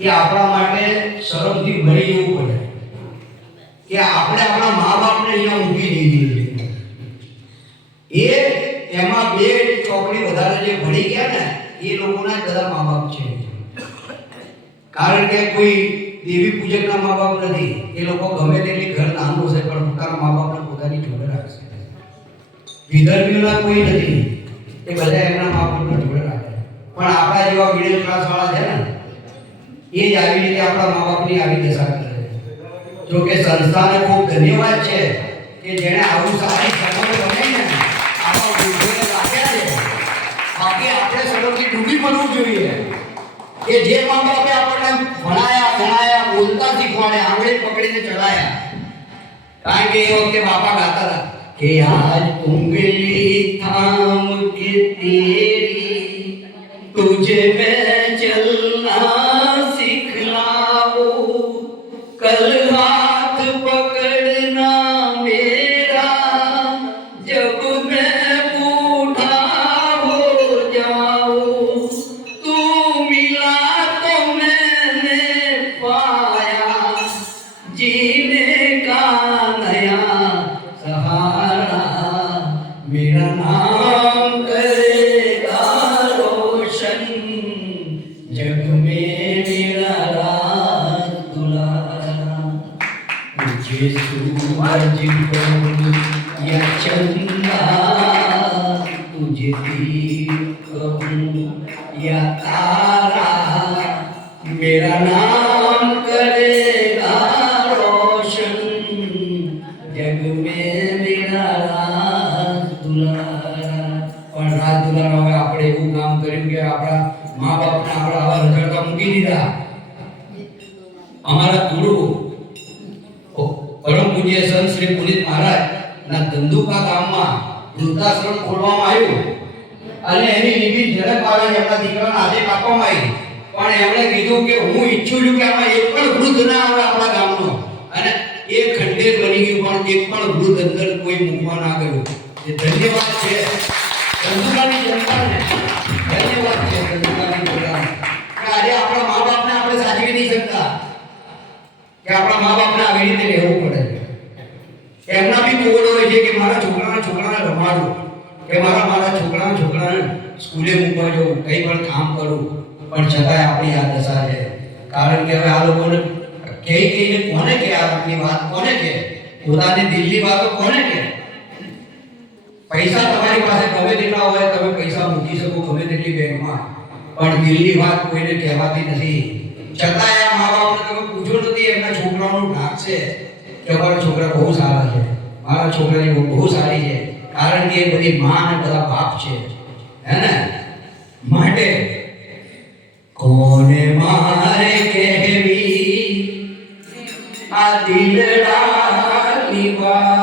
એ આપણા માટે શરમથી ભરી જવું પડે કે આપણે આપણા મા બાપને અહીંયા મૂકી દીધી એ એમાં બે ચોકડી વધારે જે ભણી ગયા ને એ લોકોના બધા મા બાપ છે. કારણ કે કોઈ દેવી પૂજકના મા બાપ નથી. એ લોકો ગમે તેટલી ઘર નાનું હશે પણ પોતાના મા બાપને પોતાની જોડે રાખશે. વિધર્મીઓના કોઈ નથી, એ બધા એમના મા બાપને જોડે રાખે. પણ આપણા જેવા મિડલ ક્લાસ વાળા છે ને એ જ આવી રીતે આપણા મા બાપની આવી દશા કરે. જો કે સંસ્થાને ખૂબ ધન્યવાદ છે કે જેણે આવું સારી સગવડ બનાવી ને આવા વૃદ્ધોને રાખ્યા છે. બાકી આપણે સડકથી ડૂબી પડવું જોઈએ કે જે મા બાપે આપણને ભણાયા ગણાયા બોલતા શીખવાડ્યા આંગળી પકડીને ચલાયા. કારણ કે એ વખતે બાપા ગાતા હતા કે આજ ઉંગલી થામ કે તેરી તુझे मैं चलना सिखलाऊं कल हाथ पकड़ना मेरा जब मैं बूढ़ा हो जाऊं तू मिला तो मैंने पाया जीने का नया सहारा मेरा नाम करेगा रोशन जग में मेरा राज दुलारा मुझे सूरज को या चंदा तुझे दीप कहूँ या तारा मेरा नाम करेगा रोशन जग में मेरा राज दुलारा. પણ રાજ દુલારા હવે આપણે એવું કામ કર્યું કે આપણા મા બાપને આપણા આવા રજડતા મૂકી દીધા. અમારા ગુરુ પરમ પૂજ્ય સંત શ્રી પુનિત મહારાજ ના ધંધુકા ગામમાં વૃદ્ધાશ્રમ ખોલવામાં આવ્યું અને એની નિમિત્ત જનક મહારાજ એમના દીકરાને આજે આપવામાં આવી. પણ એમણે કીધું કે હું ઈચ્છું છું કે આમાં એક પણ વૃદ્ધ ના આવે આપણા ગામનો. અને એ ખંડેર બની ગયું પણ એક પણ વૃદ્ધ અંદર કોઈ મૂકવા ના ગયું. એ ધન્યવાદ છે ધંધુકાની જનતાને. ધન્યવાદ છે ધંધુકાની જનતાને કે આજે આપણા મા બાપને આપણે સાચવી નહીં શકતા કે આપણા મા બાપને આવી રીતે રહેવું પડે. એમના બી કોડ હોય છે કે મારા છોકરાને રમાડું કે મારા છોકરાને સ્કૂલે મૂકવા જવું કંઈ પણ કામ કરું. પણ છતાંય આપણી આ દશા છે. કારણ કે હવે આ લોકોને કહીને કોને કે આપણી વાત કોને કે પોતાની દિલની વાતો કોને કે. પૈસા તમારી પાસે ગમે તેટલા હોય તમે પૈસા મૂકી શકો ગમે તેટલી બેંકમાં પણ દિલની વાત કોઈને કહેવાતી નથી. છતાંય આ મા બાપને તમે પૂછો નથી એમના છોકરાઓનું ઢાક છે કે અમારા છોકરા બહુ સારા છે મારા છોકરાની બહુ સારી છે. કારણ કે એ બધી મા અને બધા બાપ છે હે ને. માટે કોને મારે કહેવી આ દિલડાની વાત